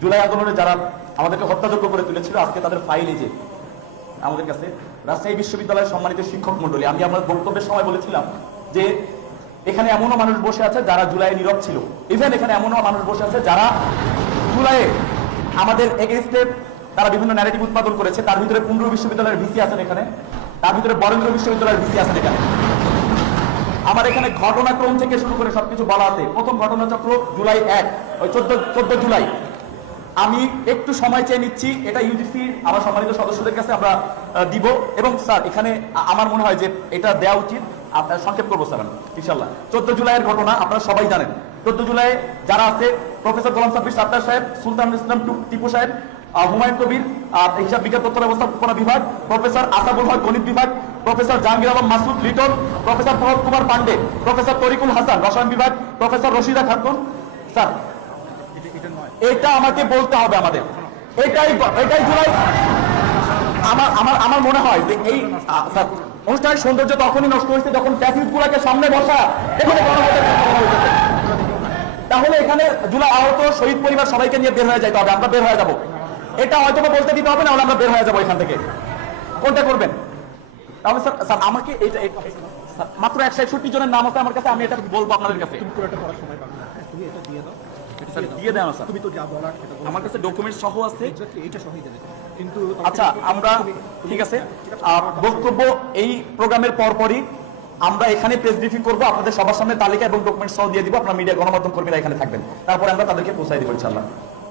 জুলাই আন্দোলনে যারা আমাদেরকে হত্যাযোগ্য করে তুলেছিল, আজকে তাদের ফাইল এই যে আমাদের কাছে। রাজশাহী বিশ্ববিদ্যালয়ের সম্মানিত শিক্ষক মন্ডলী, আমি আমার বক্তব্যের সময় বলেছিলাম যে এখানে এমনও মানুষ বসে আছে যারা জুলাইয়ে নীরব ছিল। ইভেন এখানে এমনও মানুষ বসে আছে যারা জুলাইয়ে আমাদের এগেইনস্টে তারা বিভিন্ন ন্যারেটিভ উৎপাদন করেছে। তার ভিতরে পুন্ড্র বিশ্ববিদ্যালয়ের ভিসি আছেন এখানে, তার ভিতরে বরেন্দ্র বিশ্ববিদ্যালয়ের ভিসি আছেন এখানে। আমার এখানে ঘটনাক্রম থেকে শুরু করে সবকিছু বলা আছে। প্রথম ঘটনাচক্র জুলাই 1, ওই 14 জুলাই। আমি একটু সময় চেয়ে নিচ্ছি, এটা ইউজিসি আমার সম্মানিত সদস্যদের কাছে আমরা দিব। এবং স্যার এখানে আমার মনে হয় যে এটা দেওয়া উচিত, আপনার সংক্ষেপ করবো স্যার ইনশাল্লাহ। 14 জুলাইয়ের ঘটনা আপনারা সবাই জানেন। 14 জুলাই যারা আছে, প্রফেসর গোলাম সাব্বির সাত্তার সাহেব, সুলতান ইসলাম টিপু সাহেব, হুমায়ুন কবির হিসাব বিজ্ঞান তথ্য ব্যবস্থাপনা বিভাগ, প্রফেসর আসাদুল হক গণিত বিভাগ, professor Jahangir Alam Masud Liton, professor Prabhat Kumar Pandey, professor Tarikul Hasan রসায়ন বিভাগ, প্রফেসর রশিদা খাতুন। স্যার এটা আমাকে বলতে হবে আমাদের, এটাই জুলাই। আমার মনে হয় যে এই স্যার অনুষ্ঠানের সৌন্দর্য তখনই নষ্ট হয়েছে যখন ফ্যাসিস্ট গুলাকে সামনে বসা এখানে তাহলে এখানে জুলাই আহত শহীদ পরিবার সবাইকে নিয়ে বের হয়ে যাইতে হবে, আমরা বের হয়ে যাবো। এটা হয়তো বলতে দিতে হবে না, আমরা বের হয়ে যাবো এখান থেকে। কোনটা করবেন? তাহলে স্যার আমাকে এটা মাত্র 161 জনের নাম আছে আমার কাছে, আমি এটা বলবো আপনাদের কাছে। দিয়ে দেন স্যার, তুমি তো যা বলার আমার কাছে ডকুমেন্ট সহ আছে। কিন্তু আচ্ছা, আমরা ঠিক আছে বক্তব্য এই প্রোগ্রামের পরপরই আমরা এখানে প্রেস ব্রিফিং করবো, আপনাদের সবার সামনে তালিকা এবং ডকুমেন্ট সহ দিয়ে দিব। আপনারা মিডিয়া গণমাধ্যম কর্মীরা এখানে থাকবেন, তারপরে আমরা তাদেরকে পৌঁছাই দিব ইনশাআল্লাহ।